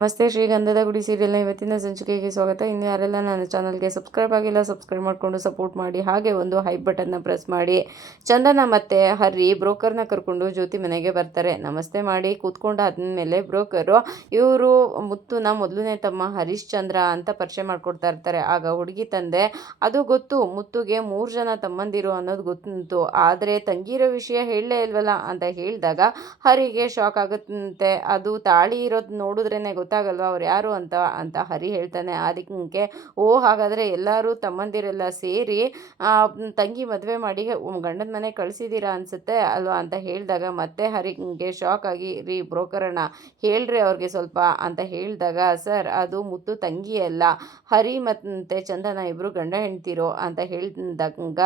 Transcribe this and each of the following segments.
ನಮಸ್ತೆ ಶ್ರೀಗಂಧದ ಗುಡಿ ಸೀರಿಯಲ್ನ ಇವತ್ತಿನ ಸಂಚಿಕೆಗೆ ಸ್ವಾಗತ. ಇನ್ನು ಯಾರೆಲ್ಲ ನನ್ನ ಚಾನಲ್ಗೆ ಸಬ್ಸ್ಕ್ರೈಬ್ ಆಗಿಲ್ಲ ಸಬ್ಸ್ಕ್ರೈಬ್ ಮಾಡಿಕೊಂಡು ಸಪೋರ್ಟ್ ಮಾಡಿ, ಹಾಗೆ ಒಂದು ಹೈ ಬಟನ್ನ ಪ್ರೆಸ್ ಮಾಡಿ. ಚಂದನ ಮತ್ತು ಹರಿ ಬ್ರೋಕರ್ನ ಕರ್ಕೊಂಡು ಜ್ಯೋತಿ ಮನೆಗೆ ಬರ್ತಾರೆ. ನಮಸ್ತೆ ಮಾಡಿ ಕೂತ್ಕೊಂಡಾದ್ಮೇಲೆ ಬ್ರೋಕರು ಇವರು ಮುತ್ತುನ ಮೊದಲನೇ ತಮ್ಮ ಹರಿಶ್ಚಂದ್ರ ಅಂತ ಪರಿಚಯ ಮಾಡ್ಕೊಡ್ತಾ ಇರ್ತಾರೆ. ಆಗ ಹುಡುಗಿ ತಂದೆ ಅದು ಗೊತ್ತು, ಮುತ್ತುಗೆ 3 ಜನ ತಮ್ಮಂದಿರು ಅನ್ನೋದು ಗೊತ್ತು, ಆದರೆ ತಂಗಿರೋ ವಿಷಯ ಹೇಳಲೇ ಇಲ್ವಲ್ಲ ಅಂತ ಹೇಳಿದಾಗ ಹರಿಗೆ ಶಾಕ್ ಆಗುತ್ತಂತೆ. ಅದು ತಾಳಿ ಇರೋದು ನೋಡಿದ್ರೇನೆ ಗೊತ್ತಾಗಲ್ವಾ ಅವ್ರು ಯಾರು ಅಂತ ಅಂತ ಹರಿ ಹೇಳ್ತಾನೆ. ಅದಕ್ಕೆ ಹಾಗಾದರೆ ಎಲ್ಲರೂ ತಮ್ಮಂದಿರೆಲ್ಲ ಸೇರಿ ತಂಗಿ ಮದುವೆ ಮಾಡಿ ಗಂಡನ ಮನೆ ಕಳಿಸಿದ್ದೀರಾ ಅನ್ಸುತ್ತೆ ಅಲ್ವಾ ಅಂತ ಹೇಳಿದಾಗ ಮತ್ತೆ ಹರಿಗೆ ಶಾಕ್ ಆಗಿ, ರೀ ಬ್ರೋಕರಣ್ಣ ಹೇಳ್ರಿ ಅವ್ರಿಗೆ ಸ್ವಲ್ಪ ಅಂತ ಹೇಳಿದಾಗ, ಸರ್ ಅದು ಮುತ್ತು ತಂಗಿ ಅಲ್ಲ, ಹರಿ ಮತ್ತು ಚಂದನ ಇಬ್ಬರು ಗಂಡ ಹೆಂಡ್ತಿರೋ ಅಂತ ಹೇಳಿದಾಗ,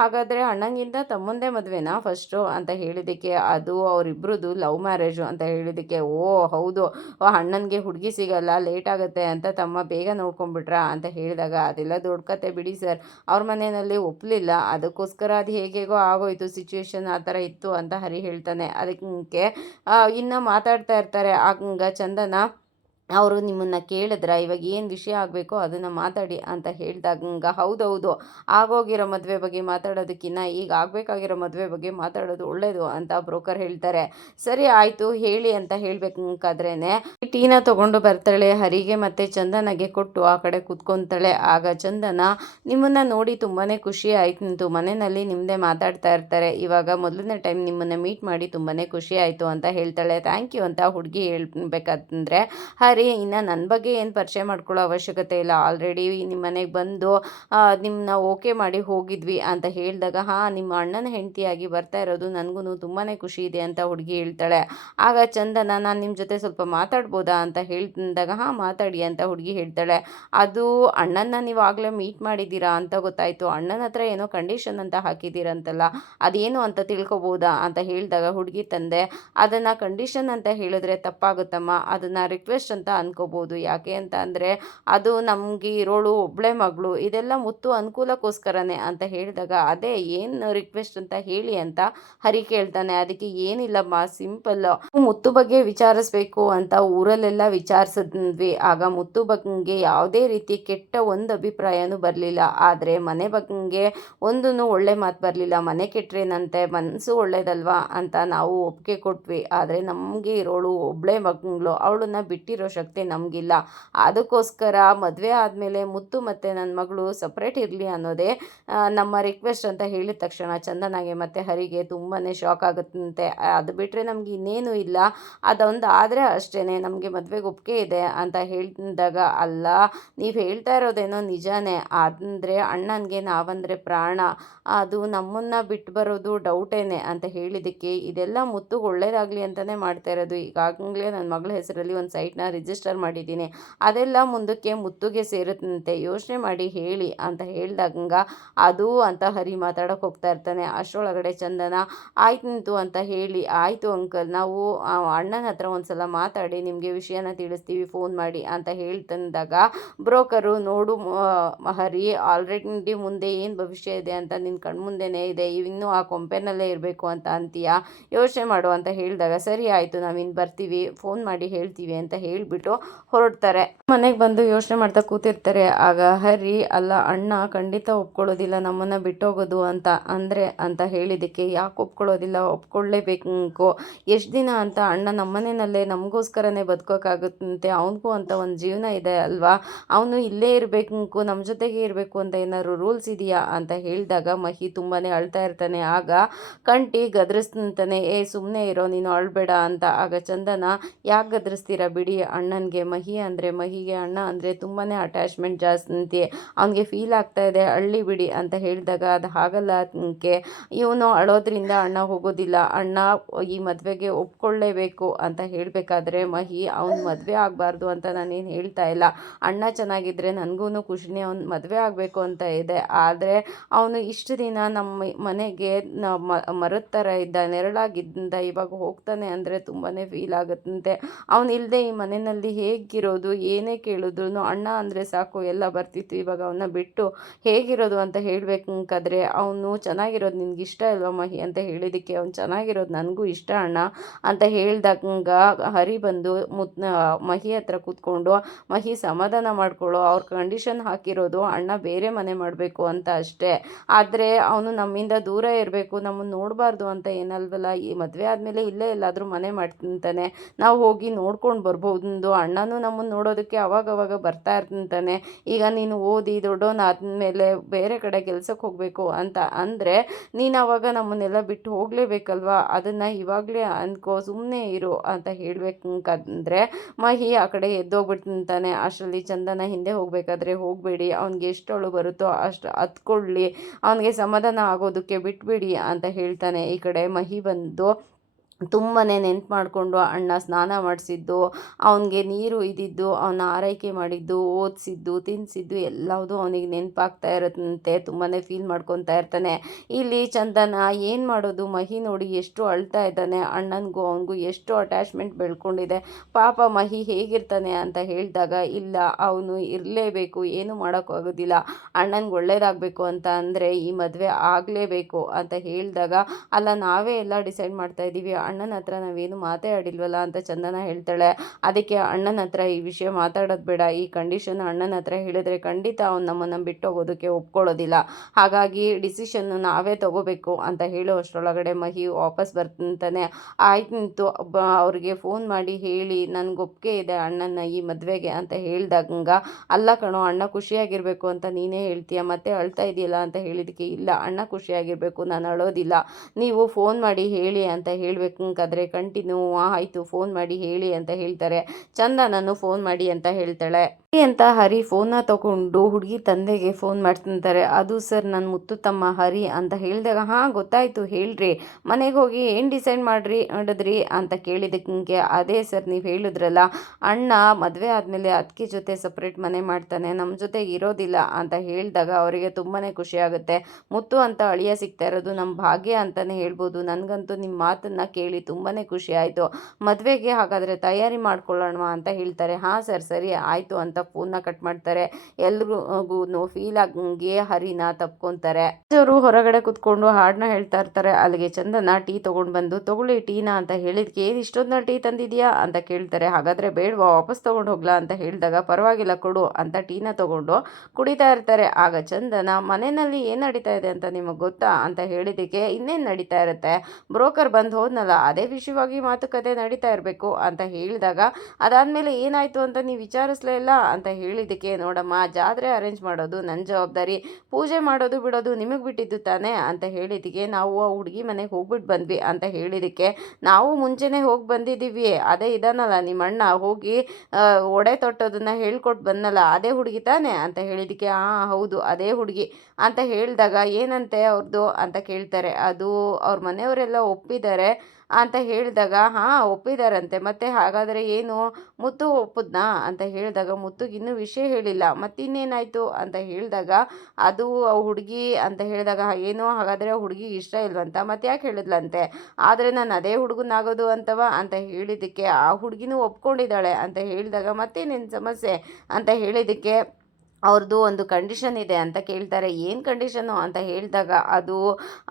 ಹಾಗಾದರೆ ಅಣ್ಣಂಗಿಂತ ತಮ್ಮಂದೇ ಮದುವೆನಾ ಫಸ್ಟು ಅಂತ ಹೇಳಿದ್ದಕ್ಕೆ, ಅದು ಅವರಿಬ್ರದ್ದು ಲವ್ ಮ್ಯಾರೇಜು ಅಂತ ಹೇಳಿದ್ದಕ್ಕೆ, ಹೌದು, ಅಣ್ಣನಿಗೆ ಹುಡುಗಿ ಸಿಗಲ್ಲ, ಲೇಟ್ ಆಗುತ್ತೆ ಅಂತ ತಮ್ಮ ಬೇಗ ನೋಡ್ಕೊಂಡ್ಬಿಟ್ರಾ ಅಂತ ಹೇಳಿದಾಗ, ಅದೆಲ್ಲ ದೊಡ್ಡ ಕತೆ ಬಿಡಿ ಸರ್, ಅವ್ರ ಮನೆಯಲ್ಲಿ ಒಪ್ಪಲಿಲ್ಲ, ಅದಕ್ಕೋಸ್ಕರ ಅದು ಹೇಗೇಗೋ ಆಗೋಯ್ತು, ಸಿಚುವೇಶನ್ ಆ ಥರ ಇತ್ತು ಅಂತ ಹರಿ ಹೇಳ್ತಾನೆ. ಅದಕ್ಕೆ ಇನ್ನು ಮಾತಾಡ್ತಾ ಇರ್ತಾರೆ. ಆಗ ಚಂದನ ಅವರು ನಿಮ್ಮನ್ನು ಕೇಳಿದ್ರ ಇವಾಗ ಏನು ವಿಷಯ ಆಗಬೇಕೋ ಅದನ್ನು ಮಾತಾಡಿ ಅಂತ ಹೇಳಿದಾಗ, ಹೌದೌದು, ಆಗೋಗಿರೋ ಮದುವೆ ಬಗ್ಗೆ ಮಾತಾಡೋದಕ್ಕಿಂತ ಈಗ ಆಗಬೇಕಾಗಿರೋ ಮದುವೆ ಬಗ್ಗೆ ಮಾತಾಡೋದು ಒಳ್ಳೆಯದು ಅಂತ ಬ್ರೋಕರ್ ಹೇಳ್ತಾರೆ. ಸರಿ ಆಯಿತು ಹೇಳಿ ಅಂತ ಹೇಳಬೇಕಾದ್ರೇ ಟೀನ ತೊಗೊಂಡು ಬರ್ತಾಳೆ. ಹರಿಗೆ ಮತ್ತು ಚಂದನಗೆ ಕೊಟ್ಟು ಆ ಕಡೆ ಕೂತ್ಕೊತಾಳೆ. ಆಗ ಚಂದನ, ನಿಮ್ಮನ್ನು ನೋಡಿ ತುಂಬಾ ಖುಷಿ ಆಯ್ತು, ಮನೆಯಲ್ಲಿ ನಿಮ್ಮದೇ ಮಾತಾಡ್ತಾ ಇರ್ತಾರೆ, ಇವಾಗ ಮೊದಲನೇ ಟೈಮ್ ನಿಮ್ಮನ್ನು ಮೀಟ್ ಮಾಡಿ ತುಂಬಾ ಖುಷಿ ಆಯಿತು ಅಂತ ಹೇಳ್ತಾಳೆ. ಥ್ಯಾಂಕ್ ಯು ಅಂತ ಹುಡುಗಿ ಹೇಳ್ಬೇಕಂದ್ರೆ, ಹರಿ ಇನ್ನು ನನ್ನ ಬಗ್ಗೆ ಏನು ಪರಿಚಯ ಮಾಡ್ಕೊಳ್ಳೋ ಅವಶ್ಯಕತೆ ಇಲ್ಲ, ಆಲ್ರೆಡಿ ನಿಮ್ಮ ಮನೆಗೆ ಬಂದು ನಿಮ್ಮನ್ನ ಓಕೆ ಮಾಡಿ ಹೋಗಿದ್ವಿ ಅಂತ ಹೇಳಿದಾಗ, ನಿಮ್ಮ ಅಣ್ಣನ ಹೆಂಡತಿಯಾಗಿ ಬರ್ತಾ ಇರೋದು ನನಗೂ ತುಂಬಾ ಖುಷಿ ಇದೆ ಅಂತ ಹುಡುಗಿ ಹೇಳ್ತಾಳೆ. ಆಗ ಚಂದನ, ನಾನು ನಿಮ್ಮ ಜೊತೆ ಸ್ವಲ್ಪ ಮಾತಾಡ್ಬೋದಾ ಅಂತ ಹೇಳಿದಾಗ, ಮಾತಾಡಿ ಅಂತ ಹುಡುಗಿ ಹೇಳ್ತಾಳೆ. ಅದು ಅಣ್ಣನ ನೀವು ಆಗಲೇ ಮೀಟ್ ಮಾಡಿದ್ದೀರಾ ಅಂತ ಗೊತ್ತಾಯಿತು, ಅಣ್ಣನ ಹತ್ರ ಏನೋ ಕಂಡೀಷನ್ ಅಂತ ಹಾಕಿದ್ದೀರಂತಲ್ಲ, ಅದೇನು ಅಂತ ತಿಳ್ಕೊಬೋದಾ ಅಂತ ಹೇಳಿದಾಗ, ಹುಡುಗಿ ತಂದೆ, ಅದನ್ನು ಕಂಡೀಷನ್ ಅಂತ ಹೇಳಿದ್ರೆ ತಪ್ಪಾಗುತ್ತಮ್ಮ, ಅದನ್ನು ರಿಕ್ವೆಸ್ಟ್ ಅಂತ ಅನ್ಕೋಬೋದು, ಯಾಕೆ ಅಂತ ಅಂದರೆ ಅದು ನಮಗೆ ಇರೋಳು ಒಬ್ಬಳೆ ಮಗಳು, ಇದೆಲ್ಲ ಮುತ್ತು ಅನುಕೂಲಕ್ಕೋಸ್ಕರನೇ ಅಂತ ಹೇಳಿದಾಗ, ಅದೇ ಏನು ರಿಕ್ವೆಸ್ಟ್ ಅಂತ ಹೇಳಿ ಅಂತ ಹರಿ ಕೇಳ್ತಾನೆ. ಅದಕ್ಕೆ ಏನಿಲ್ಲಮ್ಮ, ಸಿಂಪಲ್, ಮುತ್ತು ಬಗ್ಗೆ ವಿಚಾರಿಸ್ಬೇಕು ಅಂತ ಊರಲ್ಲೆಲ್ಲ ವಿಚಾರಿಸಿದ್ವಿ, ಆಗ ಮುತ್ತು ಬಗ್ಗೆ ಯಾವುದೇ ರೀತಿ ಕೆಟ್ಟ ಒಂದು ಅಭಿಪ್ರಾಯನೂ ಬರಲಿಲ್ಲ, ಆದರೆ ಮನೆ ಬಗ್ಗೆ ಒಂದೂ ಒಳ್ಳೆ ಮಾತು ಬರಲಿಲ್ಲ, ಮನೆ ಕೆಟ್ಟರೇನಂತೆ ಮನಸ್ಸು ಒಳ್ಳೇದಲ್ವಾ ಅಂತ ನಾವು ಒಪ್ಪಿಗೆ ಕೊಟ್ವಿ, ಆದರೆ ನಮಗೆ ಇರೋಳು ಒಬ್ಬಳೆ ಮಗಳು, ಅವಳನ್ನ ಬಿಟ್ಟಿರೋ ಶಕ್ತಿ ನಮಗಿಲ್ಲ, ಅದಕ್ಕೋಸ್ಕರ ಮದುವೆ ಆದಮೇಲೆ ಮುತ್ತು ಮತ್ತು ನನ್ನ ಮಗಳು ಸಪ್ರೇಟ್ ಇರಲಿ ಅನ್ನೋದೇ ನಮ್ಮ ರಿಕ್ವೆಸ್ಟ್ ಅಂತ ಹೇಳಿದ ತಕ್ಷಣ ಚಂದನಾಗೆ ಮತ್ತು ಹರಿಗೆ ತುಂಬಾ ಶಾಕ್ ಆಗುತ್ತಂತೆ. ಅದು ಬಿಟ್ಟರೆ ನಮ್ಗೆ ಇನ್ನೇನು ಇಲ್ಲ, ಅದೊಂದು ಆದರೆ ಅಷ್ಟೇ ನಮಗೆ ಮದುವೆಗೆ ಒಪ್ಪಿಗೆ ಇದೆ ಅಂತ ಹೇಳಿದಾಗ, ಅಲ್ಲ ನೀವು ಹೇಳ್ತಾ ಇರೋದೇನೋ ನಿಜಾನೇ, ಅಂದರೆ ಅಣ್ಣನಿಗೆ ನಾವಂದರೆ ಪ್ರಾಣ, ಅದು ನಮ್ಮನ್ನು ಬಿಟ್ಟು ಬರೋದು ಡೌಟೇನೆ ಅಂತ ಹೇಳಿದ್ದಕ್ಕೆ, ಇದೆಲ್ಲ ಮುತ್ತುಗೆ ಒಳ್ಳೇದಾಗಲಿ ಅಂತಲೇ ಮಾಡ್ತಾ ಇರೋದು, ಈಗಾಗಲೇ ನನ್ನ ಮಗಳ ಹೆಸರಲ್ಲಿ ಒಂದು ಸೈಟ್ನ ರಿಜಿಸ್ಟರ್ ಮಾಡಿದ್ದೀನಿ, ಅದೆಲ್ಲ ಮುಂದಕ್ಕೆ ಮುತ್ತುಗೆ ಸೇರುತ್ತಂತೆ, ಯೋಚನೆ ಮಾಡಿ ಹೇಳಿ ಅಂತ ಹೇಳಿದಾಗ, ಅದು ಅಂತ ಹರಿ ಮಾತಾಡೋಕೆ ಹೋಗ್ತಾ ಇರ್ತಾನೆ. ಅಷ್ಟರೊಳಗಡೆ ಚಂದನ, ಆಯ್ತು ಅಂತ ಹೇಳಿ, ಆಯಿತು ಅಂಕಲ್, ನಾವು ಅಣ್ಣನ ಹತ್ರ ಒಂದು ಸಲ ಮಾತಾಡಿ ನಿಮಗೆ ವಿಷಯನ ತಿಳಿಸ್ತೀವಿ, ಫೋನ್ ಮಾಡಿ ಅಂತ ಹೇಳ್ತಂದಾಗ, ಬ್ರೋಕರು, ನೋಡು ಹರಿ, ಆಲ್ರೆಡಿ ಮುಂದೆ ಏನು ಭವಿಷ್ಯ ಇದೆ ಅಂತ ನಿನ್ನ ಕಣ್ಮುಂದೆನೇ ಇದೆ, ಇನ್ನೂ ಆ ಕೊಂಪೆನಲ್ಲೇ ಇರಬೇಕು ಅಂತ ಅಂತೀಯಾ, ಯೋಚನೆ ಮಾಡು ಅಂತ ಹೇಳಿದಾಗ, ಸರಿ ಆಯಿತು ನಾವಿನ್ನು ಬರ್ತೀವಿ, ಫೋನ್ ಮಾಡಿ ಹೇಳ್ತೀವಿ ಅಂತ ಹೇಳಿಬಿಟ್ಟು ಹೊರಡ್ತಾರೆ. ಮನೆಗೆ ಬಂದು ಯೋಚನೆ ಮಾಡ್ತಾ ಕೂತಿರ್ತಾರೆ. ಆಗ ಹರಿ, ಅಲ್ಲ ಅಣ್ಣ ಖಂಡಿತ ಒಪ್ಕೊಳ್ಳೋದಿಲ್ಲ ನಮ್ಮನ್ನು ಬಿಟ್ಟೋಗೋದು ಅಂತ ಹೇಳಿದ್ದಕ್ಕೆ, ಯಾಕೆ ಒಪ್ಕೊಳ್ಳೋದಿಲ್ಲ, ಒಪ್ಕೊಳ್ಳೇಬೇಕು, ಎಷ್ಟು ದಿನ ಅಂತ ಅಣ್ಣ ನಮ್ಮನೆಯಲ್ಲೇ ನಮಗೋಸ್ಕರನೇ ಬದುಕೋಕ್ಕಾಗುತ್ತಂತೆ, ಅವನಿಗೂ ಅಂತ ಒಂದು ಜೀವನ ಇದೆ ಅಲ್ವಾ, ಅವನು ಇಲ್ಲೇ ಇರಬೇಕು, ನಮ್ಮ ಜೊತೆಗೆ ಇರಬೇಕು ಅಂತ ಏನಾದ್ರು ರೂಲ್ಸ್ ಇದೆಯಾ ಅಂತ ಹೇಳಿದಾಗ, ಮಹಿ ತುಂಬಾ ಅಳ್ತಾ ಇರ್ತಾನೆ. ಆಗ ಕಂಟಿ ಗದರಿಸ್ತಾನೆ, ಸುಮ್ಮನೆ ಇರೋ ನೀನು ಅಳ್ಬೇಡ ಅಂತ. ಆಗ ಚಂದನ, ಯಾಕೆ ಗದರಿಸ್ತೀರಾ ಬಿಡಿ, ಅಣ್ಣನಿಗೆ ಮಹಿಗೆ ಅಣ್ಣ ಅಂದರೆ ತುಂಬಾ ಅಟ್ಯಾಚ್ಮೆಂಟ್ ಜಾಸ್ತಿ, ಅವನಿಗೆ ಫೀಲ್ ಆಗ್ತಾ ಇದೆ, ಅಳ್ಳಿ ಬಿಡಿ ಅಂತ ಹೇಳಿದಾಗ, ಅದು ಹಾಗಲ್ಲ ಅದಕ್ಕೆ, ಇವನು ಅಳೋದ್ರಿಂದ ಅಣ್ಣ ಹೋಗೋದಿಲ್ಲ, ಅಣ್ಣ ಈ ಮದುವೆಗೆ ಒಪ್ಕೊಳ್ಳೇಬೇಕು ಅಂತ ಹೇಳಬೇಕಾದ್ರೆ, ಮಹಿ ಅವ್ನು ಮದುವೆ ಆಗಬಾರ್ದು ಅಂತ ನಾನೇನು ಹೇಳ್ತಾ ಇಲ್ಲ, ಅಣ್ಣ ಚೆನ್ನಾಗಿದ್ದರೆ ನನಗೂ ಖುಷಿನೇ, ಅವ್ನು ಮದುವೆ ಆಗಬೇಕು ಅಂತ ಇದೆ, ಆದರೆ ಅವನು ಇಷ್ಟು ದಿನ ನಮ್ಮ ಮನೆಗೆ ಮರದ ಥರ ಇದ್ದ, ನೆರಳಾಗಿದ್ದ, ಇವಾಗ ಹೋಗ್ತಾನೆ ಅಂದರೆ ತುಂಬಾ ಫೀಲ್ ಆಗುತ್ತಂತೆ, ಅವನು ಇಲ್ಲದೆ ಈ ಮನೆಯಲ್ಲಿ ಮನೆಯಲ್ಲಿ ಹೇಗಿರೋದು, ಏನೇ ಕೇಳಿದ್ರು ಅಣ್ಣ ಅಂದರೆ ಸಾಕು ಎಲ್ಲ ಬರ್ತಿತ್ತು. ಇವಾಗ ಅವನ್ನ ಬಿಟ್ಟು ಹೇಗಿರೋದು ಅಂತ ಹೇಳ್ಬೇಕಾದ್ರೆ ಅವನು ಚೆನ್ನಾಗಿರೋದು ನಿನ್ಗೆ ಇಷ್ಟ ಅಲ್ವಾ ಮಹಿ ಅಂತ ಹೇಳಿದ್ದಕ್ಕೆ ಅವ್ನು ಚೆನ್ನಾಗಿರೋದು ನನಗೂ ಇಷ್ಟ ಅಣ್ಣ ಅಂತ ಹೇಳ್ದಾಗ ಹರಿ ಬಂದು ಮಹಿ ಹತ್ರ ಕೂತ್ಕೊಂಡು ಮಹಿ ಸಮಾಧಾನ ಮಾಡ್ಕೊಳ್ಳೋ, ಅವ್ರ ಕಂಡೀಷನ್ ಹಾಕಿರೋದು ಅಣ್ಣ ಬೇರೆ ಮನೆ ಮಾಡಬೇಕು ಅಂತ ಅಷ್ಟೇ. ಆದರೆ ಅವನು ನಮ್ಮಿಂದ ದೂರ ಇರಬೇಕು, ನಮ್ಮನ್ನು ನೋಡಬಾರ್ದು ಅಂತ ಏನಲ್ವಲ್ಲ. ಈ ಮದುವೆ ಆದಮೇಲೆ ಇಲ್ಲೇ ಎಲ್ಲಾದರೂ ಮನೆ ಮಾಡ್ತಿಂತಾನೆ, ನಾವು ಹೋಗಿ ನೋಡ್ಕೊಂಡು ಬರ್ಬೋದು. ಅಣ್ಣನೂ ನಮ್ಮನ್ನು ನೋಡೋದಕ್ಕೆ ಅವಾಗವಾಗ ಬರ್ತಾ ಇರ್ತಿಂತಾನೆ. ಈಗ ನೀನು ಓದಿ ದೊಡ್ಡವನಾದ್ಮೇಲೆ ಬೇರೆ ಕಡೆ ಕೆಲ್ಸಕ್ಕೆ ಹೋಗಬೇಕು ಅಂತ ಅಂದರೆ ನೀನು ಅವಾಗ ನಮ್ಮನ್ನೆಲ್ಲ ಬಿಟ್ಟು ಹೋಗಲೇಬೇಕಲ್ವಾ. ಅದನ್ನು ಇವಾಗಲೇ ಅಂದ್ಕೋ, ಸುಮ್ಮನೆ ಇರು ಅಂತ ಹೇಳ್ಬೇಕಂದ್ರೆ ಮಹಿ ಆ ಕಡೆ ಎದ್ದೋಗ್ಬಿಡ್ತಿಂತಾನೆ. ಅಷ್ಟರಲ್ಲಿ ಚಂದನ ಹಿಂದೆ ಹೋಗಬೇಕಾದ್ರೆ ಹೋಗಬೇಡಿ, ಅವ್ನಿಗೆ ಎಷ್ಟು ಅಳು ಬರುತ್ತೋ ಅಷ್ಟು ಹತ್ಕೊಳ್ಳಿ, ಅವನಿಗೆ ಸಮಾಧಾನ ಆಗೋದಕ್ಕೆ ಬಿಟ್ಬಿಡಿ ಅಂತ ಹೇಳ್ತಾನೆ. ಈ ಕಡೆ ಮಹಿ ಬಂದು ತುಂಬಾ ನೆನ್ಪು ಮಾಡಿಕೊಂಡು ಅಣ್ಣ ಸ್ನಾನ ಮಾಡಿಸಿದ್ದು, ಅವನಿಗೆ ನೀರು ಇದ್ದಿದ್ದು, ಅವನ ಆರೈಕೆ ಮಾಡಿದ್ದು, ಓದಿಸಿದ್ದು, ತಿನ್ನಿಸಿದ್ದು ಎಲ್ಲವುದು ಅವನಿಗೆ ನೆನಪಾಗ್ತಾ ಇರುತ್ತಂತೆ. ತುಂಬಾ ಫೀಲ್ ಮಾಡ್ಕೊತಾ ಇರ್ತಾನೆ. ಇಲ್ಲಿ ಚಂದನ ಏನು ಮಾಡೋದು, ಮಹಿ ನೋಡಿ ಎಷ್ಟು ಅಳ್ತಾ ಇದ್ದಾನೆ, ಅಣ್ಣನಿಗೂ ಅವನಿಗೂ ಎಷ್ಟು ಅಟ್ಯಾಚ್ಮೆಂಟ್ ಬೆಳ್ಕೊಂಡಿದೆ, ಪಾಪ ಮಹಿ ಹೇಗಿರ್ತಾನೆ ಅಂತ ಹೇಳಿದಾಗ ಇಲ್ಲ ಅವನು ಇರಲೇಬೇಕು, ಏನು ಮಾಡೋಕ್ಕಾಗೋದಿಲ್ಲ, ಅಣ್ಣನಿಗೆ ಒಳ್ಳೇದಾಗಬೇಕು ಅಂತ ಅಂದರೆ ಈ ಮದುವೆ ಆಗಲೇಬೇಕು ಅಂತ ಹೇಳಿದಾಗ ಅಲ್ಲ ನಾವೇ ಎಲ್ಲ ಡಿಸೈಡ್ ಮಾಡ್ತಾ ಇದ್ದೀವಿ, ಅಣ್ಣನ ಹತ್ರ ನಾವೇನು ಮಾತಾಡಿಲ್ವಲ್ಲ ಅಂತ ಚಂದನ ಹೇಳ್ತಾಳೆ. ಅದಕ್ಕೆ ಅಣ್ಣನ ಹತ್ರ ಈ ವಿಷಯ ಮಾತಾಡೋದು ಬೇಡ, ಈ ಕಂಡೀಷನ್ ಅಣ್ಣನ ಹತ್ರ ಹೇಳಿದ್ರೆ ಖಂಡಿತ ಅವ್ನು ನಮ್ಮನ್ನು ಬಿಟ್ಟು ಹೋಗೋದಕ್ಕೆ ಒಪ್ಕೊಳ್ಳೋದಿಲ್ಲ, ಹಾಗಾಗಿ ಡಿಸಿಷನ್ನು ನಾವೇ ತಗೋಬೇಕು ಅಂತ ಹೇಳೋ ಅಷ್ಟರೊಳಗಡೆ ಮಹಿ ವಾಪಸ್ ಬರ್ತಾನೆ. ಆಯ್ತು ಅವ್ರಿಗೆ ಫೋನ್ ಮಾಡಿ ಹೇಳಿ ನನಗೆ ಒಪ್ಪಿಗೆ ಇದೆ ಅಣ್ಣನ ಈ ಮದುವೆಗೆ ಅಂತ ಹೇಳ್ದಾಗ ಅಲ್ಲ ಕಣೋ ಅಣ್ಣ ಖುಷಿಯಾಗಿರಬೇಕು ಅಂತ ನೀನೇ ಹೇಳ್ತೀಯ, ಮತ್ತೆ ಅಳ್ತಾ ಇದೆಯಲ್ಲ ಅಂತ ಹೇಳಿದಕ್ಕೆ ಇಲ್ಲ ಅಣ್ಣ ಖುಷಿಯಾಗಿರಬೇಕು, ನಾನು ಅಳೋದಿಲ್ಲ, ನೀವು ಫೋನ್ ಮಾಡಿ ಹೇಳಿ ಅಂತ ಹೇಳ್ಬೇಕಾದ್ರೆ ಕಂಟಿನ್ಯೂ ಆಯಿತು ಫೋನ್ ಮಾಡಿ ಹೇಳಿ ಅಂತ ಹೇಳ್ತಾರೆ. ಚಂದನನ್ನು ಫೋನ್ ಮಾಡಿ ಅಂತ ಹೇಳ್ತಾಳೆ ಅಂತ ಹರಿ ಫೋನ್ನ ತಗೊಂಡು ಹುಡುಗಿ ತಂದೆಗೆ ಫೋನ್ ಮಾಡ್ತಿರ್ತಾರೆ. ಅದು ಸರ್ ನನ್ನ ಮುತ್ತು ತಮ್ಮ ಹರಿ ಅಂತ ಹೇಳಿದಾಗ ಹಾಂ ಗೊತ್ತಾಯಿತು ಹೇಳ್ರಿ, ಮನೆಗೆ ಹೋಗಿ ಏನು ಡಿಸೈಡ್ ಮಾಡಿದ್ರಿ ಅಂತ ಕೇಳಿದಕ್ಕೆ ಅದೇ ಸರ್ ನೀವು ಹೇಳಿದ್ರಲ್ಲ ಅಣ್ಣ ಮದುವೆ ಆದಮೇಲೆ ಅದಕ್ಕೆ ಜೊತೆ ಸಪ್ರೇಟ್ ಮನೆ ಮಾಡ್ತಾನೆ, ನಮ್ಮ ಜೊತೆ ಇರೋದಿಲ್ಲ ಅಂತ ಹೇಳಿದಾಗ ಅವರಿಗೆ ತುಂಬಾ ಖುಷಿ ಆಗುತ್ತೆ. ಮುತ್ತು ಅಂತ ಅಳಿಯ ಸಿಗ್ತಾ ಇರೋದು ನಮ್ಮ ಭಾಗ್ಯ ಅಂತಲೇ ಹೇಳ್ಬೋದು. ನನಗಂತೂ ನಿಮ್ಮ ಮಾತನ್ನು ಕೇಳಿ ತುಂಬಾ ಖುಷಿ ಆಯಿತು, ಮದುವೆಗೆ ಹಾಗಾದರೆ ತಯಾರಿ ಮಾಡ್ಕೊಳ್ಳೋಣ ಅಂತ ಹೇಳ್ತಾರೆ. ಹಾಂ ಸರ್ ಸರಿ ಆಯಿತು ಅಂತ ಫೋನ್ನ ಕಟ್ ಮಾಡ್ತಾರೆ. ಎಲ್ರಿಗೂ ಫೀಲ್ ಆಗಂಗೆ ಹರಿನ ತಪ್ಕೊತಾರೆ. ಅವರು ಹೊರಗಡೆ ಕುತ್ಕೊಂಡು ಹಾಡನ್ನ ಹೇಳ್ತಾ ಇರ್ತಾರೆ. ಅಲ್ಲಿಗೆ ಚಂದನ ಟೀ ತೊಗೊಂಡು ಬಂದು ತಗೊಳ್ಳಿ ಟೀನಾ ಅಂತ ಹೇಳಿದ್ಕೆ ಏನು ಇಷ್ಟೊಂದನ್ನ ಟೀ ತಂದಿದ್ಯಾ ಅಂತ ಕೇಳ್ತಾರೆ. ಹಾಗಾದರೆ ಬೇಡವಾ ವಾಪಸ್ ತೊಗೊಂಡು ಹೋಗ್ಲಾ ಅಂತ ಹೇಳಿದಾಗ ಪರವಾಗಿಲ್ಲ ಕೊಡು ಅಂತ ಟೀನ ತೊಗೊಂಡು ಕುಡಿತಾ ಇರ್ತಾರೆ. ಆಗ ಚಂದನ ಮನೆಯಲ್ಲಿ ಏನು ನಡೀತಾ ಇದೆ ಅಂತ ನಿಮಗೆ ಗೊತ್ತಾ ಅಂತ ಹೇಳಿದ್ದಕ್ಕೆ ಇನ್ನೇನು ನಡೀತಾ ಇರುತ್ತೆ, ಬ್ರೋಕರ್ ಬಂದು ಹೋದ್ನಲ್ಲ ಅದೇ ವಿಷಯವಾಗಿ ಮಾತುಕತೆ ನಡೀತಾ ಇರಬೇಕು ಅಂತ ಹೇಳಿದಾಗ ಅದಾದಮೇಲೆ ಏನಾಯಿತು ಅಂತ ನೀವು ವಿಚಾರಿಸ್ಲೇ ಇಲ್ಲ ಅಂತ ಹೇಳಿದ್ದಕ್ಕೆ ನೋಡಮ್ಮ ಜಾತ್ರೆ ಅರೇಂಜ್ ಮಾಡೋದು ನನ್ನ ಜವಾಬ್ದಾರಿ, ಪೂಜೆ ಮಾಡೋದು ಬಿಡೋದು ನಿಮಗೆ ಬಿಟ್ಟಿದ್ದು ತಾನೇ ಅಂತ ಹೇಳಿದ್ದಕ್ಕೆ ನಾವು ಆ ಹುಡುಗಿ ಮನೆಗೆ ಹೋಗ್ಬಿಟ್ಟು ಬಂದ್ವಿ ಅಂತ ಹೇಳಿದ್ದಕ್ಕೆ ನಾವು ಮುಂಚೆನೇ ಹೋಗಿ ಬಂದಿದ್ದೀವಿ, ಅದೇ ಇದಾನಲ್ಲ ನಿಮ್ಮ ಅಣ್ಣ ಹೋಗಿ ಒಡೆ ತೊಟ್ಟೋದನ್ನು ಹೇಳ್ಕೊಟ್ಟು ಬಂದಲ್ಲ ಅದೇ ಹುಡುಗಿ ತಾನೇ ಅಂತ ಹೇಳಿದ್ದಕ್ಕೆ ಹಾಂ ಹೌದು ಅದೇ ಹುಡುಗಿ ಅಂತ ಹೇಳಿದಾಗ ಏನಂತೆ ಅವ್ರದ್ದು ಅಂತ ಕೇಳ್ತಾರೆ. ಅದು ಅವ್ರ ಮನೆಯವರೆಲ್ಲ ಒಪ್ಪಿದ್ದಾರೆ ಅಂತ ಹೇಳಿದಾಗ ಹಾಂ ಒಪ್ಪಿದಾರಂತೆ, ಮತ್ತೆ ಹಾಗಾದರೆ ಏನು ಮುತ್ತು ಒಪ್ಪದ್ನಾ ಅಂತ ಹೇಳಿದಾಗ ಮುತ್ತುಗೆ ಇನ್ನೂ ವಿಷಯ ಹೇಳಿಲ್ಲ, ಮತ್ತಿನ್ನೇನಾಯಿತು ಅಂತ ಹೇಳಿದಾಗ ಅದು ಹುಡುಗಿ ಅಂತ ಹೇಳಿದಾಗ ಏನೋ ಹಾಗಾದರೆ ಹುಡುಗಿಗೆ ಇಷ್ಟ ಇಲ್ವಂತ, ಮತ್ತೆ ಯಾಕೆ ಹೇಳಿದ್ಲಂತೆ, ಆದರೆ ನಾನು ಅದೇ ಹುಡುಗನಾಗೋದು ಅಂತವ ಅಂತ ಹೇಳಿದ್ದಕ್ಕೆ ಆ ಹುಡುಗಿನೂ ಒಪ್ಕೊಂಡಿದ್ದಾಳೆ ಅಂತ ಹೇಳಿದಾಗ ಮತ್ತೇನೇನು ಸಮಸ್ಯೆ ಅಂತ ಹೇಳಿದ್ದಕ್ಕೆ ಅವ್ರದ್ದು ಒಂದು ಕಂಡೀಷನ್ ಇದೆ ಅಂತ ಕೇಳ್ತಾರೆ. ಏನು ಕಂಡೀಷನ್ನು ಅಂತ ಹೇಳಿದಾಗ ಅದು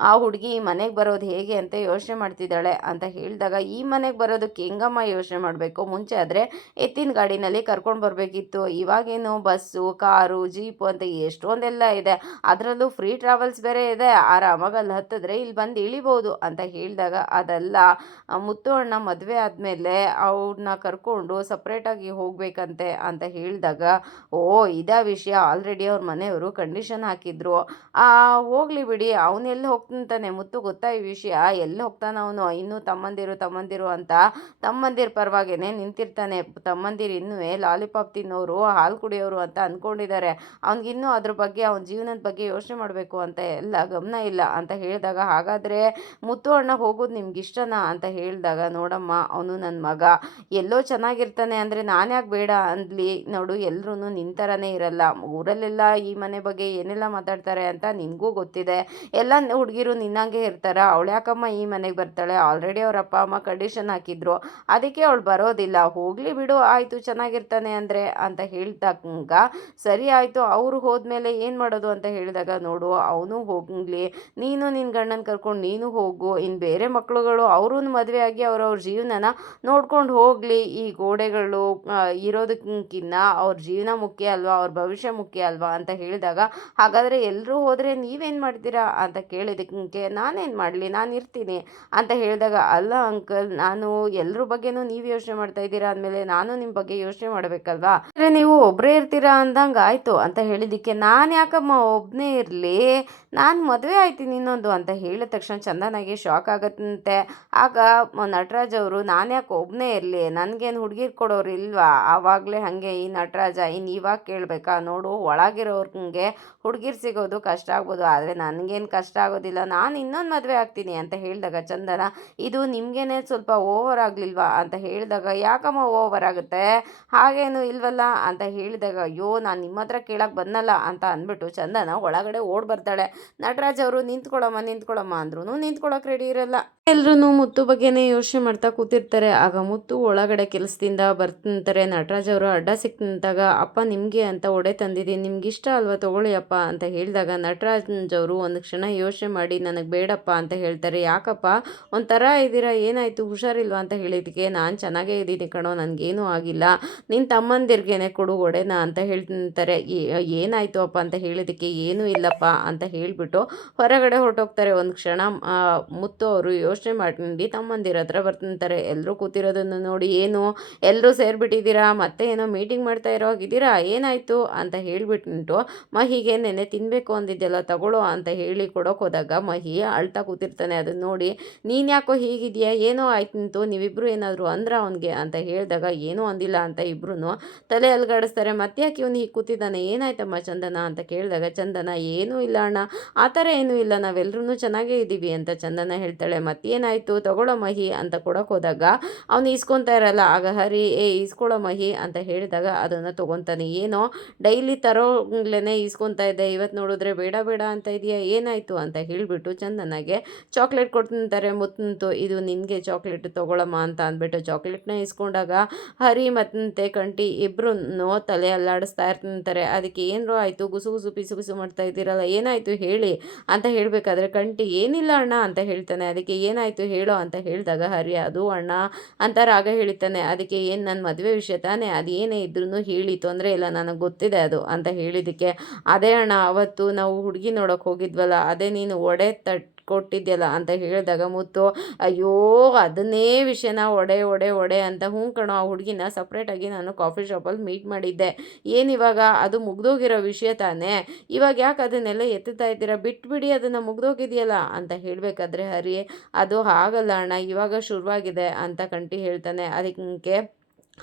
ಆ ಹುಡುಗಿ ಈ ಮನೆಗೆ ಬರೋದು ಹೇಗೆ ಅಂತ ಯೋಚನೆ ಮಾಡ್ತಿದ್ದಾಳೆ ಅಂತ ಹೇಳಿದಾಗ ಈ ಮನೆಗೆ ಬರೋದಕ್ಕೆ ಹೆಂಗಮ್ಮ ಯೋಚನೆ ಮಾಡಬೇಕು, ಮುಂಚೆ ಆದರೆ ಎತ್ತಿನ ಗಾಡಿನಲ್ಲಿ ಕರ್ಕೊಂಡು ಬರಬೇಕಿತ್ತು, ಇವಾಗೇನು ಬಸ್ಸು ಕಾರು ಜೀಪು ಅಂತ ಎಷ್ಟೊಂದೆಲ್ಲ ಇದೆ, ಅದರಲ್ಲೂ ಫ್ರೀ ಟ್ರಾವೆಲ್ಸ್ ಬೇರೆ ಇದೆ, ಆರಾಮಾಗಿ ಅಲ್ಲಿ ಹತ್ತಿದ್ರೆ ಇಲ್ಲಿ ಬಂದು ಇಳಿಬೋದು ಅಂತ ಹೇಳಿದಾಗ ಅದೆಲ್ಲ ಮುತ್ತು ಅಣ್ಣ ಮದುವೆ ಆದಮೇಲೆ ಅವ್ರನ್ನ ಕರ್ಕೊಂಡು ಸಪ್ರೇಟಾಗಿ ಹೋಗಬೇಕಂತೆ ಅಂತ ಹೇಳಿದಾಗ ಓ ಇದೇ ವಿಷಯ, ಆಲ್ರೆಡಿ ಅವ್ರ ಮನೆಯವರು ಕಂಡೀಷನ್ ಹಾಕಿದ್ರು, ಹೋಗ್ಲಿ ಬಿಡಿ ಅವನೆಲ್ಲಿ ಹೋಗ್ತಾನೆ ಮುತ್ತು ಗೊತ್ತಾ ಈ ವಿಷಯ, ಎಲ್ಲಿ ಹೋಗ್ತಾನೆ ಅವನು, ಇನ್ನೂ ತಮ್ಮಂದಿರು ಅಂತ ತಮ್ಮಂದಿರ ಪರವಾಗೇನೆ ನಿಂತಿರ್ತಾನೆ, ತಮ್ಮಂದಿರು ಇನ್ನೂ ಲಾಲಿಪಾಪ್ ತಿನ್ನೋರು ಹಾಲು ಕುಡಿಯೋರು ಅಂತ ಅಂದ್ಕೊಂಡಿದ್ದಾರೆ, ಅವ್ನಿಗಿನ್ನೂ ಅದ್ರ ಬಗ್ಗೆ ಅವನ ಜೀವನದ ಬಗ್ಗೆ ಯೋಚನೆ ಮಾಡಬೇಕು ಅಂತ ಎಲ್ಲ ಗಮನ ಇಲ್ಲ ಅಂತ ಹೇಳಿದಾಗ ಹಾಗಾದರೆ ಮುತ್ತು ಅಣ್ಣ ಹೋಗೋದು ನಿಮ್ಗೆ ಇಷ್ಟನಾ ಅಂತ ಹೇಳಿದಾಗ ನೋಡಮ್ಮ ಅವನು ನನ್ನ ಮಗ ಎಲ್ಲೋ ಚೆನ್ನಾಗಿರ್ತಾನೆ ಅಂದರೆ ನಾನು ಯಾಕೆ ಬೇಡ ಅಂದ್ಲಿ, ನೋಡು ಎಲ್ಲರೂ ನಿಂತರನೇ ಇರಲ್ಲ, ಊರಲ್ಲೆಲ್ಲ ಈ ಮನೆ ಬಗ್ಗೆ ಏನೆಲ್ಲ ಮಾತಾಡ್ತಾರೆ ಅಂತ ನಿನಗೂ ಗೊತ್ತಿದೆ. ಎಲ್ಲ ಹುಡುಗಿರು ನಿನ್ನಂಗೆ ಇರ್ತಾರ, ಅವಳು ಯಾಕಮ್ಮ ಈ ಮನೆಗೆ ಬರ್ತಾಳೆ, ಆಲ್ರೆಡಿ ಅವ್ರ ಅಪ್ಪ ಅಮ್ಮ ಕಂಡೀಷನ್ ಹಾಕಿದ್ರು, ಅದಕ್ಕೆ ಅವಳು ಬರೋದಿಲ್ಲ, ಹೋಗಲಿ ಬಿಡು, ಆಯಿತು ಚೆನ್ನಾಗಿರ್ತಾನೆ ಅಂದರೆ ಅಂತ ಹೇಳಿದಾಗ ಸರಿ ಆಯಿತು, ಅವರು ಹೋದ್ಮೇಲೆ ಏನು ಮಾಡೋದು ಅಂತ ಹೇಳಿದಾಗ, ನೋಡು ಅವನು ಹೋಗಲಿ, ನೀನು ನಿನ್ನ ಗಂಡನ ಕರ್ಕೊಂಡು ನೀನು ಹೋಗು, ಇನ್ನು ಬೇರೆ ಮಕ್ಕಳುಗಳು ಅವ್ರೂ ಮದುವೆ ಆಗಿ ಅವ್ರವ್ರ ಜೀವನನ ನೋಡ್ಕೊಂಡು ಹೋಗಲಿ, ಈ ಗೋಡೆಗಳು ಇರೋದಕ್ಕಿಂತ ಅವ್ರ ಜೀವನ ಮುಖ್ಯ ಅಲ್ವಾ, ಅವ್ರ ಭವಿಷ್ಯ ಮುಖ್ಯ ಅಲ್ವಾ ಅಂತ ಹೇಳಿದಾಗ, ಹಾಗಾದರೆ ಎಲ್ಲರೂ ಹೋದರೆ ನೀವೇನು ಮಾಡ್ತೀರಾ ಅಂತ ಕೇಳಿದಕ್ಕೆ, ನಾನೇನು ಮಾಡಲಿ, ನಾನು ಇರ್ತೀನಿ ಅಂತ ಹೇಳಿದಾಗ, ಅಲ್ಲ ಅಂಕಲ್, ನಾನು ಎಲ್ಲರ ಬಗ್ಗೆನೂ ನೀವು ಯೋಚನೆ ಮಾಡ್ತಾ ಇದ್ದೀರಾ ಅಂದಮೇಲೆ ನಾನು ನಿಮ್ಮ ಬಗ್ಗೆ ಯೋಚನೆ ಮಾಡಬೇಕಲ್ವಾ, ಅಂದರೆ ನೀವು ಒಬ್ಬರೇ ಇರ್ತೀರಾ ಅಂದಂಗೆ ಆಯಿತು ಅಂತ ಹೇಳಿದ್ದಕ್ಕೆ, ನಾನು ಯಾಕಮ್ಮ ಒಬ್ಬನೇ ಇರಲಿ, ನಾನು ಮದುವೆ ಆಯ್ತೀನಿ ಇನ್ನೊಂದು ಅಂತ ಹೇಳಿದ ತಕ್ಷಣ ಚಂದನಾಗೆ ಶಾಕ್ ಆಗುತ್ತಂತೆ. ಆಗ ನಟರಾಜ್ ಅವರು, ನಾನು ಯಾಕೆ ಒಬ್ಬನೇ ಇರಲಿ, ನನಗೇನು ಹುಡುಗಿರು ಕೊಡೋರು ಇಲ್ವಾ, ಆವಾಗಲೇ ಹಾಗೆ ಈ ನಟರಾಜ, ಇನ್ನು ಇವಾಗ ಕೇಳಬೇಕಾ, ನೋಡು ಒಳಗಿರೋರ್ಗೆ ಹುಡುಗಿರು ಸಿಗೋದು ಕಷ್ಟ ಆಗ್ಬೋದು, ಆದರೆ ನನಗೇನು ಕಷ್ಟ ಆಗೋದಿಲ್ಲ, ನಾನು ಇನ್ನೊಂದು ಮದುವೆ ಆಗ್ತೀನಿ ಅಂತ ಹೇಳಿದಾಗ ಚಂದನ, ಇದು ನಿಮಗೇನೆ ಸ್ವಲ್ಪ ಓವರ್ ಆಗಲಿಲ್ವಾ ಅಂತ ಹೇಳಿದಾಗ, ಯಾಕಮ್ಮ ಓವರ್ ಆಗುತ್ತೆ, ಹಾಗೇನು ಇಲ್ವಲ್ಲ ಅಂತ ಹೇಳಿದಾಗ, ಅಯ್ಯೋ ನಾನು ನಿಮ್ಮ ಹತ್ರ ಕೇಳಕ್ಕೆ ಬಂದಲ್ಲ ಅಂತ ಅಂದ್ಬಿಟ್ಟು ಚಂದನ ಒಳಗಡೆ ಓಡ್ ಬರ್ತಾಳೆ. ನಟರಾಜ್ ಅವರು ನಿಂತ್ಕೊಳ್ಳಮ್ಮ ಅಂದ್ರೂ ನಿಂತ್ಕೊಳ್ಳೋಕೆ ರೆಡಿ ಇರಲ್ಲ. ಎಲ್ರೂ ಮುತ್ತು ಬಗ್ಗೆನೇ ಯೋಚನೆ ಮಾಡ್ತಾ ಕೂತಿರ್ತಾರೆ. ಆಗ ಮುತ್ತು ಒಳಗಡೆ ಕೆಲಸದಿಂದ ಬರ್ತಿರ್ತಾರೆ. ನಟರಾಜ್ ಅವರು ಅಡ್ಡ ಸಿಕ್ ನಿಂತಾಗ, ಅಪ್ಪ ನಿಮಗೆ ಅಂತ ಒಡೆ ತಂದಿದ್ದೀನಿ, ನಿಮ್ಗೆ ಇಷ್ಟ ಅಲ್ವಾ ತಗೊಳ್ಳಿ ಅಪ್ಪ ಅಂತ ಹೇಳಿದಾಗ, ನಟರಾಜ್ ಅವರು ಒಂದು ಕ್ಷಣ ಯೋಚನೆ ಮಾಡಿ, ನನಗೆ ಬೇಡಪ್ಪ ಅಂತ ಹೇಳ್ತಾರೆ. ಯಾಕಪ್ಪ ಒಂಥರ ಇದ್ದೀರಾ, ಏನಾಯಿತು, ಹುಷಾರಿಲ್ವಾ ಅಂತ ಹೇಳಿದ್ದಕ್ಕೆ, ನಾನು ಚೆನ್ನಾಗೇ ಇದ್ದೀನಿ ಕಣೋ, ನನಗೇನೂ ಆಗಿಲ್ಲ, ನಿನ್ನ ತಮ್ಮಂದಿರ್ಗೇನೆ ಕೊಡು ಒಡೆನ ಅಂತ ಹೇಳ್ತಾರೆ. ಏನಾಯಿತು ಅಪ್ಪ ಅಂತ ಹೇಳಿದ್ದಕ್ಕೆ, ಏನೂ ಇಲ್ಲಪ್ಪ ಅಂತ ಹೇಳಿಬಿಟ್ಟು ಹೊರಗಡೆ ಹೊರಟೋಗ್ತಾರೆ. ಒಂದು ಕ್ಷಣ ಮುತ್ತು ಅವರು ಯೋಚನೆ ಮಾಡಿ ತಮ್ಮಂದಿರ ಹತ್ರ ಬರ್ತಿರ್ತಾರೆ. ಎಲ್ಲರೂ ಕೂತಿರೋದನ್ನು ನೋಡಿ, ಏನು ಎಲ್ಲರೂ ಸೇರಿಬಿಟ್ಟಿದ್ದೀರಾ, ಮತ್ತೆ ಏನೋ ಮೀಟಿಂಗ್ ಮಾಡ್ತಾ ಇರೋ ಹೋಗಿದ್ದೀರಾ, ಏನಾಯಿತು ಅಂತ ಹೇಳಿಬಿಟ್ಟು, ಮಹಿಗೆ ನೆನೆ ತಿನ್ನಬೇಕು ಅಂದಿದ್ದೆಲ್ಲ ತಗೊಳ್ಳೋ ಅಂತ ಹೇಳಿ ಕೊಡೋಕೆ ಹೋದಾಗ ಮಹಿ ಅಳ್ತಾ ಕೂತಿರ್ತಾನೆ. ಅದನ್ನು ನೋಡಿ, ನೀನು ಯಾಕೋ ಹೀಗಿದೆಯಾ, ಏನೋ ಆಯ್ತು, ನೀವಿಬ್ಬರು ಏನಾದರೂ ಅಂದ್ರ ಅವನಿಗೆ ಅಂತ ಹೇಳಿದಾಗ, ಏನೂ ಅಂದಿಲ್ಲ ಅಂತ ಇಬ್ಬರೂ ತಲೆ ಅಲ್ಗಾಡಿಸ್ತಾರೆ. ಮತ್ತೆ ಯಾಕೆ ಇವನು ಹೀಗೆ ಕೂತಿದ್ದಾನೆ, ಏನಾಯ್ತಮ್ಮ ಚಂದನ ಅಂತ ಕೇಳಿದಾಗ, ಚಂದನ, ಏನೂ ಇಲ್ಲ ಅಣ್ಣ, ಆ ಥರ ಏನೂ ಇಲ್ಲ, ನಾವೆಲ್ಲರೂ ಚೆನ್ನಾಗೇ ಇದ್ದೀವಿ ಅಂತ ಚಂದನ ಹೇಳ್ತಾಳೆ. ಮತ್ತೇನಾಯಿತು, ತಗೊಳ್ಳೋ ಮಹಿ ಅಂತ ಕೊಡೋಕೆ ಹೋದಾಗ ಅವನು ಇಸ್ಕೊತಾ ಇರಲ್ಲ. ಆಗ ಹರಿ, ಇಸ್ಕೊಳ್ಳೋ ಮಹಿ ಅಂತ ಹೇಳಿದಾಗ ಅದನ್ನು ತೊಗೊತಾನೆ. ಏನೋ ಡೈಲಿ ತರೋಗ್ಲೇ ಇಸ್ಕೊತಾ ಇದ್ದೆ, ಇವತ್ತು ನೋಡಿದ್ರೆ ಬೇಡ ಬೇಡ ಅಂತ ಇದೆಯಾ, ಏನಾಯಿತು ಅಂತ ಹೇಳಿಬಿಟ್ಟು ಚಂದನಗೆ ಚಾಕ್ಲೇಟ್ ಕೊಡ್ತಿರ್ತಾರೆ. ಮುತ್ತಂತು, ಇದು ನಿನಗೆ ಚಾಕ್ಲೇಟ್ ತೊಗೊಳಮ್ಮ ಅಂತ ಅಂದ್ಬಿಟ್ಟು ಚಾಕ್ಲೇಟ್ನ ಇಸ್ಕೊಂಡಾಗ ಹರಿ ಮತ್ತೆ ಕಂಟಿ ಇಬ್ಬರೂ ತಲೆ ಅಲ್ಲಾಡಿಸ್ತಾ ಇರ್ತಿರ್ತಾರೆ. ಅದಕ್ಕೆ ಏನರೋ ಆಯಿತು, ಗುಸು ಗುಸು ಪಿಸು ಪಿಸು ಮಾಡ್ತಾ ಇದ್ದೀರಲ್ಲ, ಏನಾಯಿತು ಹೇಳಿ ಅಂತ ಹೇಳಬೇಕಾದ್ರೆ ಕಂಟಿ, ಏನಿಲ್ಲ ಅಣ್ಣ ಅಂತ ಹೇಳ್ತಾನೆ. ಅದಕ್ಕೆ ಏನಾಯಿತು ಹೇಳೋ ಅಂತ ಹೇಳಿದಾಗ ಹರಿ, ಅದು ಅಣ್ಣ ಅಂತ ರಾಗ ಹೇಳಿತಾನೆ. ಅದಕ್ಕೆ ಏನು ನನ್ನ ಮದುವೆ ವಿಷಯ ತಾನೇ, ಅದು ಏನೇ ಇದ್ರೂ ಹೇಳಿ, ತೊಂದರೆ ಇಲ್ಲ, ನನಗೆ ಗೊತ್ತಿದೆ ಅದು ಅಂತ ಹೇಳಿದ್ದಕ್ಕೆ, ಅದೇ ಅಣ್ಣ ಅವತ್ತು ನಾವು ಹುಡುಗಿ ನೋಡೋಕೆ ಹೋಗಿದ್ವಲ್ಲ, ಅದೇ ನೀನು ಒಡೆ ಕೊಟ್ಟಿದ್ಯಲ್ಲ ಅಂತ ಹೇಳಿದಾಗ ಮುತ್ತು, ಅಯ್ಯೋ ಅದನ್ನೇ ವಿಷಯನ ಒಡೆ ಒಡೆ ಒಡೆ ಅಂತ, ಹ್ಞೂ ಕಣೋ, ಆ ಹುಡುಗಿನ ಸಪ್ರೇಟಾಗಿ ನಾನು ಕಾಫಿ ಶಾಪಲ್ಲಿ ಮೀಟ್ ಮಾಡಿದ್ದೆ, ಏನಿವಾಗ ಅದು ಮುಗ್ದೋಗಿರೋ ವಿಷಯ ತಾನೇ, ಇವಾಗ ಯಾಕೆ ಅದನ್ನೆಲ್ಲ ಎತ್ತುತ್ತಾ ಇದ್ದೀರಾ, ಬಿಟ್ಬಿಡಿ, ಅದನ್ನು ಮುಗ್ದೋಗಿದೆಯಲ್ಲ ಅಂತ ಹೇಳಬೇಕಾದ್ರೆ ಹರಿ, ಅದು ಹಾಗಲ್ಲ ಅಣ್ಣ, ಇವಾಗ ಶುರುವಾಗಿದೆ ಅಂತ ಕಂಟಿ ಹೇಳ್ತಾನೆ. ಅದಕ್ಕೆ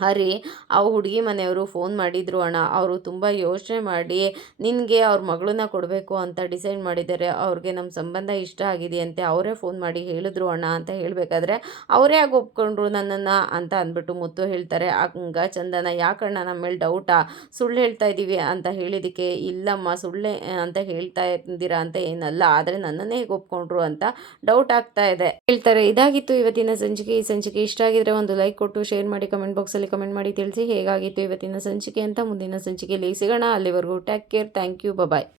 ಹರಿ, ಆ ಹುಡುಗಿ ಮನೆಯವರು ಫೋನ್ ಮಾಡಿದರು ಅಣ್ಣ, ಅವರು ತುಂಬ ಯೋಚನೆ ಮಾಡಿ ನಿನಗೆ ಅವ್ರ ಮಗಳನ್ನ ಕೊಡಬೇಕು ಅಂತ ಡಿಸೈಡ್ ಮಾಡಿದ್ದಾರೆ, ಅವ್ರಿಗೆ ನಮ್ಮ ಸಂಬಂಧ ಇಷ್ಟ ಆಗಿದೆಯಂತೆ, ಅವರೇ ಫೋನ್ ಮಾಡಿ ಹೇಳಿದ್ರು ಅಣ್ಣ ಅಂತ ಹೇಳಬೇಕಾದ್ರೆ, ಅವರೇ ಆಗಿ ಒಪ್ಕೊಂಡ್ರು ನನ್ನನ್ನು ಅಂತ ಅಂದ್ಬಿಟ್ಟು ಮುತ್ತು ಹೇಳ್ತಾರೆ. ಹಂಗ ಚಂದನ, ಯಾಕಣ್ಣ ನಮ್ಮ ಮೇಲೆ ಡೌಟಾ, ಸುಳ್ಳು ಹೇಳ್ತಾ ಇದ್ದೀವಿ ಅಂತ ಹೇಳಿದ್ದಕ್ಕೆ, ಇಲ್ಲಮ್ಮ ಸುಳ್ಳೆ ಅಂತ ಹೇಳ್ತಾ ಇದ್ದೀರಾ ಅಂತ ಏನಲ್ಲ, ಆದರೆ ನನ್ನನ್ನೇ ಹೇಗೆ ಒಪ್ಕೊಂಡ್ರು ಅಂತ ಡೌಟ್ ಆಗ್ತಾ ಇದೆ ಹೇಳ್ತಾರೆ. ಇದಾಗಿತ್ತು ಇವತ್ತಿನ ಸಂಚಿಕೆ. ಈ ಸಂಚಿಕೆ ಇಷ್ಟ ಆಗಿದ್ರೆ ಒಂದು ಲೈಕ್ ಕೊಟ್ಟು ಶೇರ್ ಮಾಡಿ, ಕಮೆಂಟ್ ಬಾಕ್ಸಲ್ಲಿ ಕಮೆಂಟ್ ಮಾಡಿ ತಿಳಿಸಿ ಹೇಗಾಗಿತ್ತು ಇವತ್ತಿನ ಸಂಚಿಕೆ ಅಂತ. ಮುಂದಿನ ಸಂಚಿಕೆಯಲ್ಲಿ ಸಿಗೋಣ, ಅಲ್ಲಿವರೆಗೂ take care, thank you, bye.